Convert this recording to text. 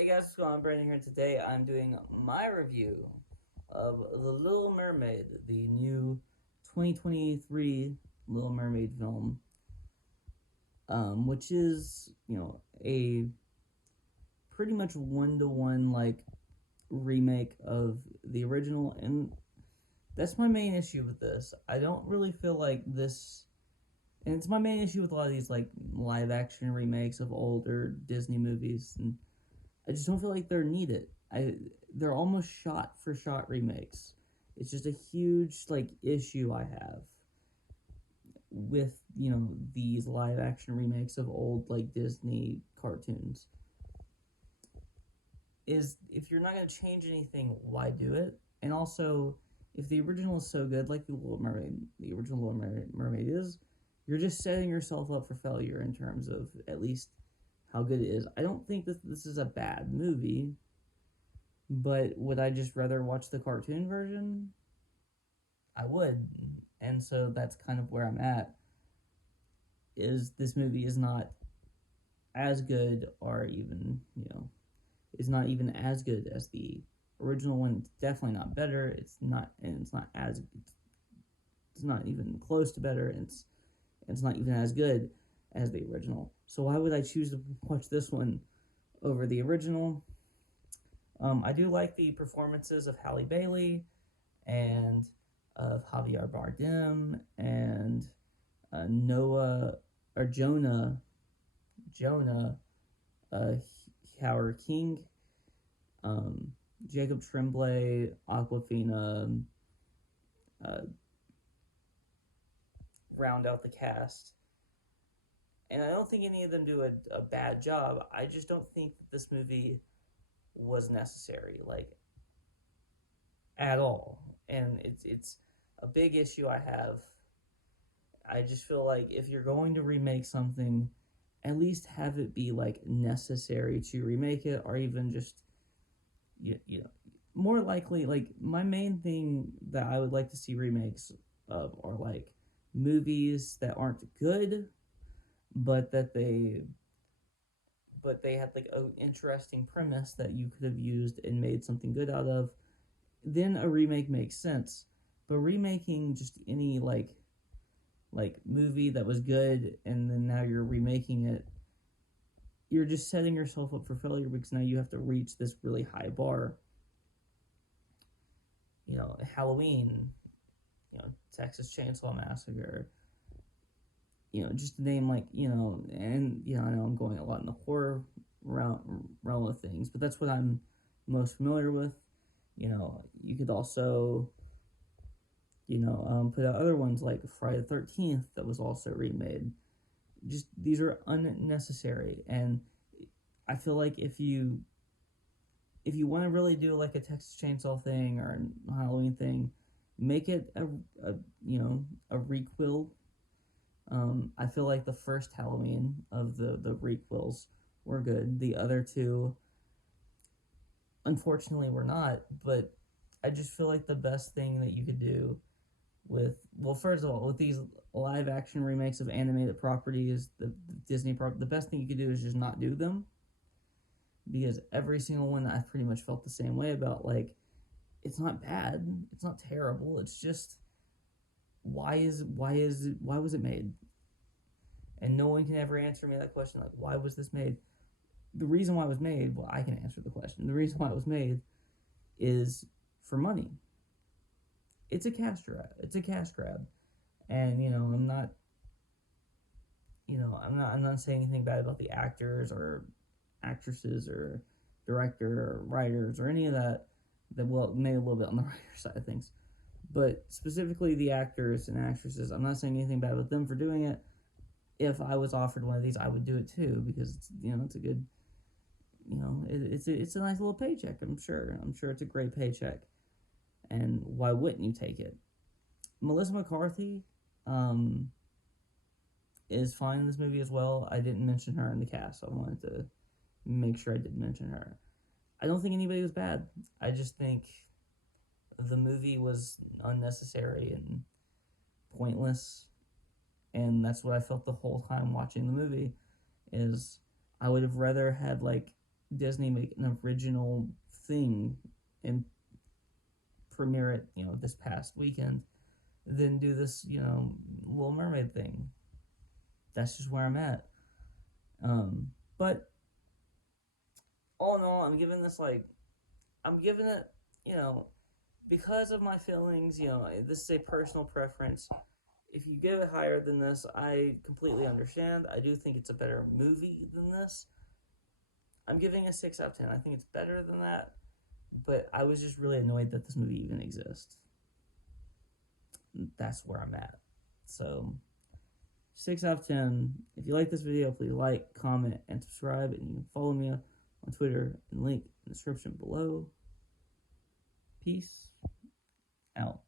Hey guys, what's going on? Brandon here. Today I'm doing my review of The Little Mermaid, the new 2023 Little Mermaid film, which is, a pretty much one-to-one, remake of the original, and that's my main issue with this. I don't really feel like this, and it's my main issue with a lot of these, live-action remakes of older Disney movies, and I just don't feel like they're needed. They're almost shot for shot remakes. It's just a huge issue I have with these live action remakes of old Disney cartoons. Is if you're not gonna change anything, why do it? And also, if the original is so good, like the original Little Mermaid is, you're just setting yourself up for failure in terms of at least how good it is. I don't think that this is a bad movie, but would I just rather watch the cartoon version? I would. And so that's kind of where I'm at. Is this movie is not as good, or even, is not even as good as the original one. It's definitely not better. It's not even close to better. It's not even as good as the original. So why would I choose to watch this one over the original? I do like the performances of Halle Bailey and of Javier Bardem and Noah or Jonah, uh, Hauer-King, Jacob Tremblay, Awkwafina, uh, round out the cast. And I don't think any of them do a bad job. I just don't think that this movie was necessary, at all. And it's a big issue I have. I just feel like if you're going to remake something, at least have it be necessary to remake it, or even just more likely, my main thing that I would like to see remakes of are movies that aren't good, but they had an interesting premise that you could have used and made something good out of. Then a remake makes sense. But remaking just any movie that was good and then now you're remaking it, you're just setting yourself up for failure, because now you have to reach this really high bar. Halloween, Texas Chainsaw Massacre, just to name, and I know I'm going a lot in the horror realm of things, but that's what I'm most familiar with. You could also, put out other ones like Friday the 13th that was also remade. Just these are unnecessary, and I feel like if you want to really do a Texas Chainsaw thing or a Halloween thing, make it a requel. I feel like the first Halloween of the requels were good. The other two, unfortunately, were not. But I just feel like the best thing that you could do first of all, with these live action remakes of animated properties, the Disney the best thing you could do is just not do them, because every single one I've pretty much felt the same way about. It's not bad, it's not terrible. It's just why was it made? And no one can ever answer me that question. Why was this made? The reason why it was made, well, I can answer the question. The reason why it was made is for money. It's a cash grab. It's a cash grab, and I'm not saying anything bad about the actors or actresses or director or writers or any of that. Maybe a little bit on the writer side of things, but specifically the actors and actresses. I'm not saying anything bad about them for doing it. If I was offered one of these, I would do it too, because it's a good, it's a nice little paycheck. I'm sure it's a great paycheck, and why wouldn't you take it? Melissa McCarthy, is fine in this movie as well. I didn't mention her in the cast, so I wanted to make sure I did mention her. I don't think anybody was bad. I just think the movie was unnecessary and pointless, and that's what I felt the whole time watching the movie. Is I would have rather had Disney make an original thing and premiere it, this past weekend, than do this, Little Mermaid thing. That's just where I'm at. But all in all, I'm giving it, you know, because of my feelings, this is a personal preference. If you give it higher than this, I completely understand. I do think it's a better movie than this. I'm giving a 6 out of 10. I think it's better than that, but I was just really annoyed that this movie even exists. That's where I'm at. So, 6 out of 10. If you like this video, please like, comment, and subscribe. And you can follow me on Twitter and link in the description below. Peace out.